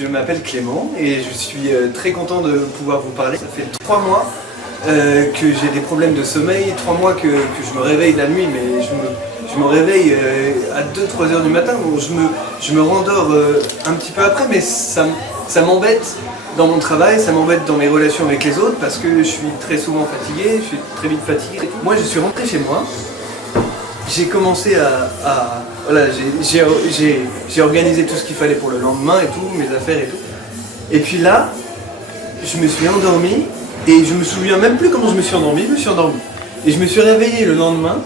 Je m'appelle Clément et je suis très content de pouvoir vous parler. Ça fait 3 mois que j'ai des problèmes de sommeil, 3 mois que je me réveille la nuit, mais je me réveille à 2-3 heures du matin. Bon, je me rendors un petit peu après, mais ça m'embête dans mon travail, ça m'embête dans mes relations avec les autres parce que je suis très souvent fatigué, je suis très vite fatigué. Moi, je suis rentré chez moi. J'ai commencé voilà, j'ai organisé tout ce qu'il fallait pour le lendemain et tout, mes affaires et tout. Et puis là, je me suis endormi et je me souviens même plus comment je me suis endormi, je me suis endormi. Et je me suis réveillé le lendemain,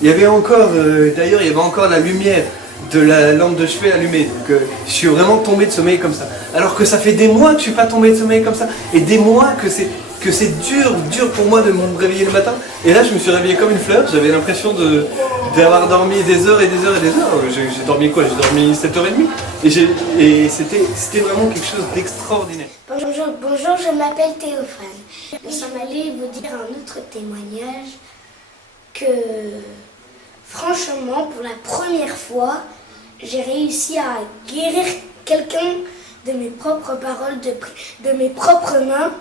il y avait encore, d'ailleurs il y avait encore la lumière de la lampe de chevet allumée. Donc je suis vraiment tombé de sommeil comme ça. Alors que ça fait des mois que je suis pas tombé de sommeil comme ça. Et des mois que c'est dur pour moi de me réveiller le matin. Et là je me suis réveillé comme une fleur, j'avais l'impression d'avoir dormi des heures et des heures et des heures. J'ai dormi quoi? J'ai dormi 7h30. Et c'était vraiment quelque chose d'extraordinaire. Bonjour, je m'appelle Théophane. Nous sommes allés vous dire un autre témoignage que franchement, pour la première fois, j'ai réussi à guérir quelqu'un de mes propres paroles, de mes propres mains.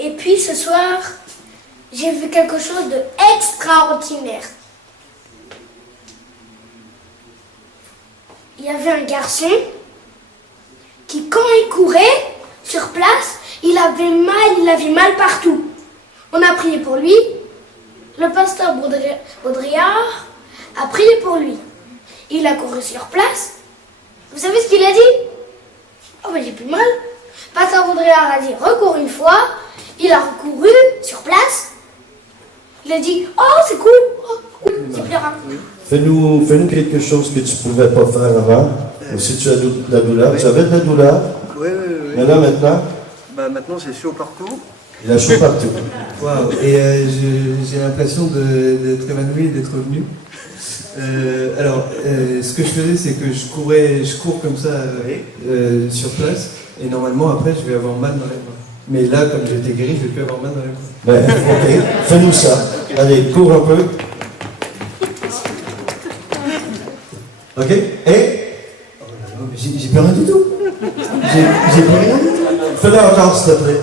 Et puis ce soir, j'ai vu quelque chose d'extraordinaire. Il y avait un garçon qui, quand il courait sur place, il avait mal partout. On a prié pour lui. Le pasteur Baudrillard a prié pour lui. Il a couru sur place. Vous savez ce qu'il a dit? Oh ben j'ai plus mal. Pasteur Baudrillard a dit recours une fois. Il a recouru sur place. Il a dit oh c'est cool, oh, cool. C'est plus rare. Fais-nous quelque chose que tu ne pouvais pas faire avant. Ou si tu as de la douleur. Tu avais de la douleur? Oui. Mais là maintenant? Bah maintenant j'ai chaud partout. Il a chaud partout. Waouh. Et j'ai l'impression d'être évanoui, d'être revenu. Alors, ce que je faisais, c'est que je cours comme ça sur place, et normalement après je vais avoir mal dans les bras. Mais là, comme j'ai été guéri, je vais plus avoir mal dans les bras. Ben, ok, fais-nous ça. Allez, cours un peu. Ok? Et? Oh là là, mais j'ai plus rien du tout. J'ai plus rien du tout. Fais-le encore, s'il te plaît.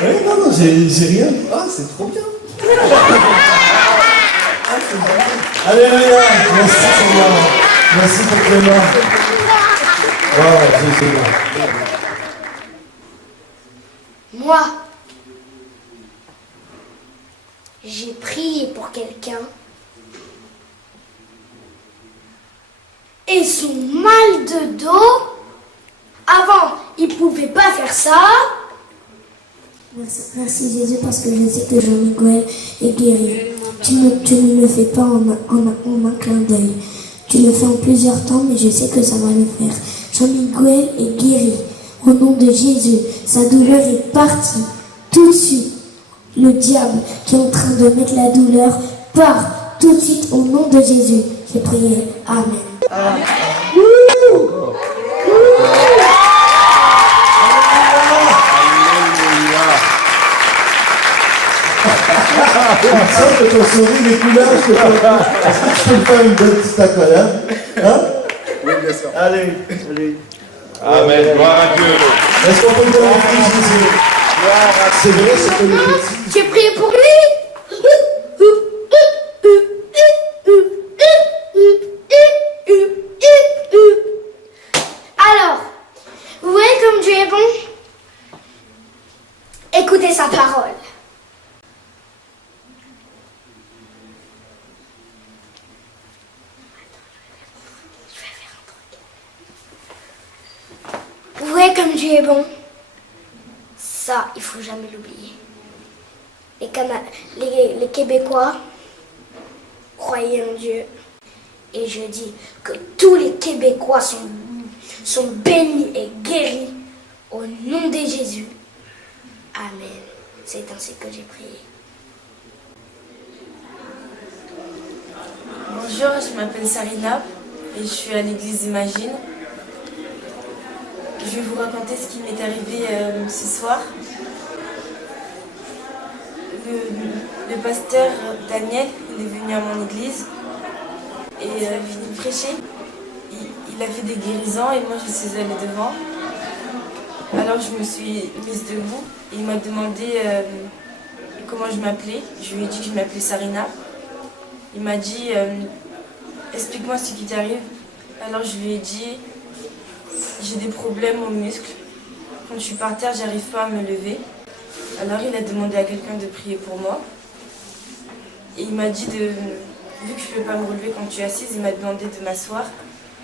Oui, non, j'ai rien. Ah, c'est trop bien. Alléluia! Merci Seigneur. Merci pour Clément. Wow, c'est génial. Moi, j'ai prié pour quelqu'un et son mal de dos, avant, il pouvait pas faire ça. Merci Jésus parce que je sais que Jean-Miguel est guéri. Tu ne le fais pas en un clin d'œil. Tu le fais en plusieurs temps, mais je sais que ça va le faire. Jean-Miguel est guéri. Au nom de Jésus, sa douleur est partie. Tout de suite, le diable qui est en train de mettre la douleur part tout de suite au nom de Jésus. J'ai prié. Amen. Ça, que ton sourire, les couleurs, est-ce que tu peux me faire une belle petite accolade? Hein? Oui, bien sûr. Allez. Amen, gloire à Dieu. Est-ce qu'on peut me donner un cri, Jésus? C'est vrai, c'est que le petit. J'ai prié pour lui. Alors, vous voyez comme Dieu est bon? Écoutez sa parole. Vous voyez comme Dieu est bon? Ça, il faut jamais l'oublier. Les Québécois, croyez en Dieu. Et je dis que tous les Québécois sont bénis et guéris au nom de Jésus. Amen. C'est ainsi que j'ai prié. Bonjour, je m'appelle Sarina et je suis à l'église Imagine. Je vais vous raconter ce qui m'est arrivé ce soir. le pasteur Daniel, il est venu à mon église et il prêchait. Il a fait des guérisons et moi je suis allée devant. Alors je me suis mise debout et il m'a demandé comment je m'appelais. Je lui ai dit que je m'appelais Sarina. Il m'a dit explique-moi ce qui t'arrive. Alors je lui ai dit j'ai des problèmes aux muscles. Quand je suis par terre, j'arrive pas à me lever. Alors il a demandé à quelqu'un de prier pour moi. Et il m'a dit vu que je ne peux pas me relever quand tu es assise, il m'a demandé de m'asseoir.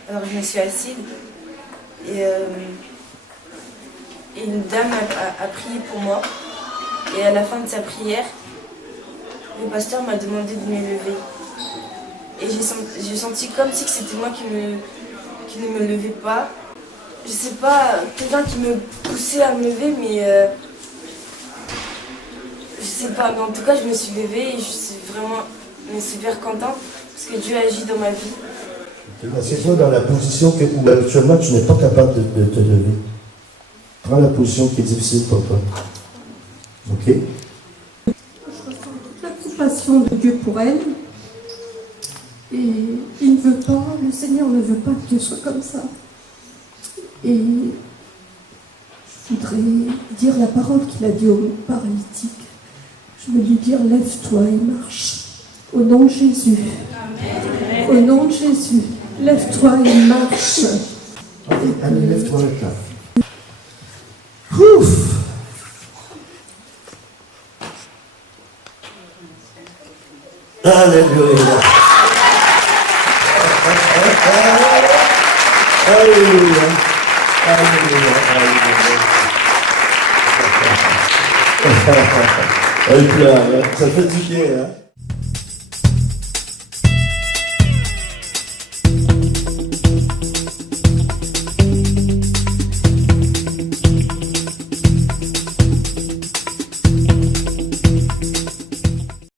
Alors je me suis assise et une dame a prié pour moi. Et à la fin de sa prière, le pasteur m'a demandé de me lever. Et j'ai senti comme si c'était moi qui ne me levais pas. Je sais pas, quelqu'un qui me poussait à me lever, mais je sais pas. Mais en tout cas, je me suis levée et je suis vraiment super contente parce que Dieu agit dans ma vie. Assieds-toi dans la position où actuellement tu n'es pas capable de te lever. Prends la position qui est difficile pour toi. Ok? Je ressens toute la compassion de Dieu pour elle. Et il ne veut pas, le Seigneur ne veut pas que Dieu soit comme ça. Et je voudrais dire la parole qu'il a dit au paralytique. Je veux lui dire, lève-toi et marche. Au nom de Jésus. Amen. Au nom de Jésus. Lève-toi et marche. Allez, lève-toi là. Ouf! Alléluia. Alléluia. Alléluia. Alléluia. Elle pleure, hein. Ça fait du bien, hein?